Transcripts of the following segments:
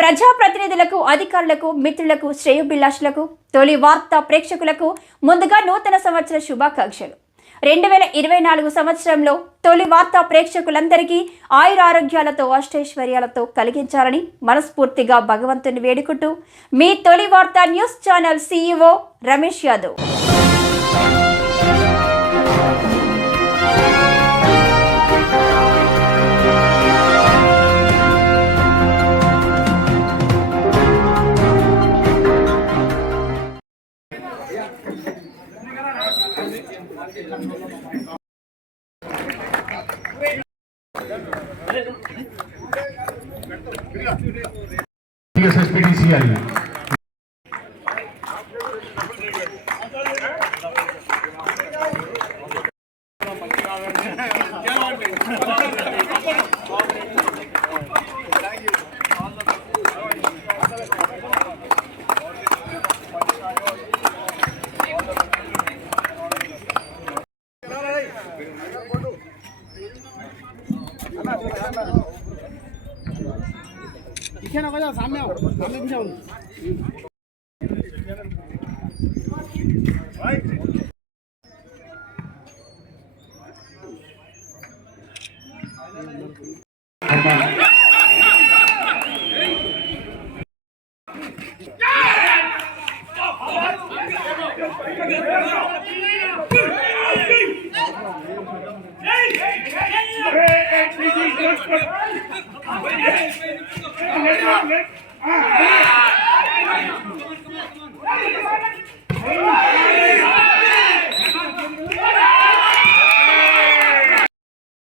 ప్రజాప్రతినిధులకు, అధికారులకు, మిత్రులకు, శ్రేయోభిలాషులకు, తొలి వార్త ప్రేక్షకులకు ముందుగా నూతన సంవత్సర శుభాకాంక్షలు. 2024 సంవత్సరంలో తొలి వార్త ప్రేక్షకులందరికీ ఆయురారోగ్యాలతో, అష్టైశ్వర్యాలతో కలిగించాలని మనస్ఫూర్తిగా భగవంతుని వేడుకుంటూ మీ తొలి వార్త news channel CEO Ramesh Yadav.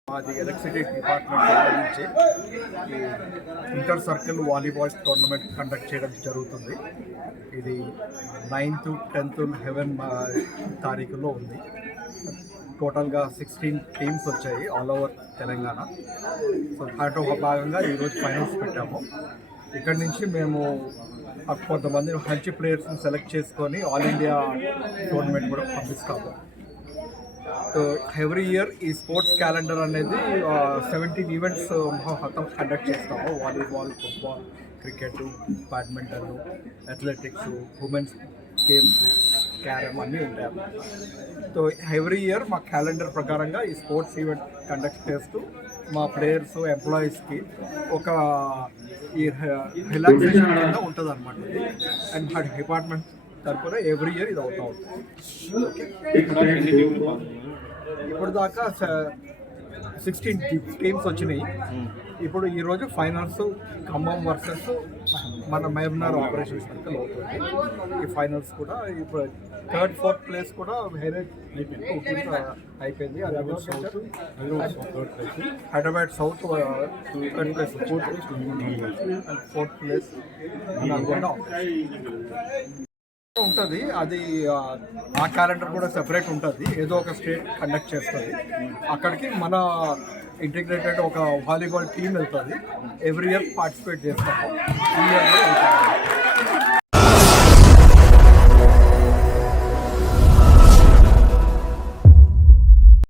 మాది ఎలక్ట్రిసిటీ డిపార్ట్మెంట్ నుంచి inter circle volleyball tournament conduct చేయడం జరుగుతుంది. ఇది 9th 10th 11 తారీఖులో ఉంది. టోటల్గా 16 టీమ్స్ వచ్చాయి ఆల్ ఓవర్ తెలంగాణ. సో దాంట్లో భాగంగా ఈరోజు ఫైనల్స్ పెట్టాము. ఇక్కడి నుంచి మేము కొంతమంది మంచి ప్లేయర్స్ని సెలెక్ట్ చేసుకొని ఆల్ ఇండియా టోర్నమెంట్ కూడా పంపిస్తాము. సో ఎవ్రీ ఇయర్ ఈ స్పోర్ట్స్ క్యాలెండర్ అనేది 17 ఈవెంట్స్ మొత్తం కండక్ట్ చేస్తాము. Volleyball, football, cricket, badminton, athletics, women's games, carrom అన్నీ ఉంటాయి. సో ఎవ్రీ ఇయర్ మా క్యాలెండర్ ప్రకారంగా ఈ స్పోర్ట్స్ ఈవెంట్ కండక్ట్ చేస్తూ మా ప్లేయర్స్, ఎంప్లాయీస్కి ఒక ఈ రిలాక్సేషన్ కింద ఉంటుంది అనమాట. అండ్ మా డిపార్ట్మెంట్ తరఫున ఎవ్రీ ఇయర్ ఇది అవుతూ ఉంటుంది. ఇప్పుడు దాకా 16 టీమ్స్ వచ్చినాయి. ఇప్పుడు ఈరోజు ఫైనల్స్ ఖమ్మం వర్సెస్ మన మహబూబ్నగర్ ఆపరేషన్ సర్కిల్ అవుతుంది. ఈ ఫైనల్స్ కూడా ఇప్పుడు 3rd 4th ప్లేస్ కూడా వేరే అయిపోయింది. Hyderabad south 3rd place, 4th place Nalgonda ఉంటుంది. అది ఆ క్యాలెండర్ కూడా సెపరేట్ ఉంటుంది. ఏదో ఒక స్టేట్ కండక్ట్ చేస్తుంది. అక్కడికి మన ఇంటిగ్రేటెడ్ ఒక వాలీబాల్ టీం వెళ్తుంది. ఎవ్రీ ఇయర్ పార్టిసిపేట్ చేస్తాము. ఈ ఇయర్ కూడా వెళ్తాము.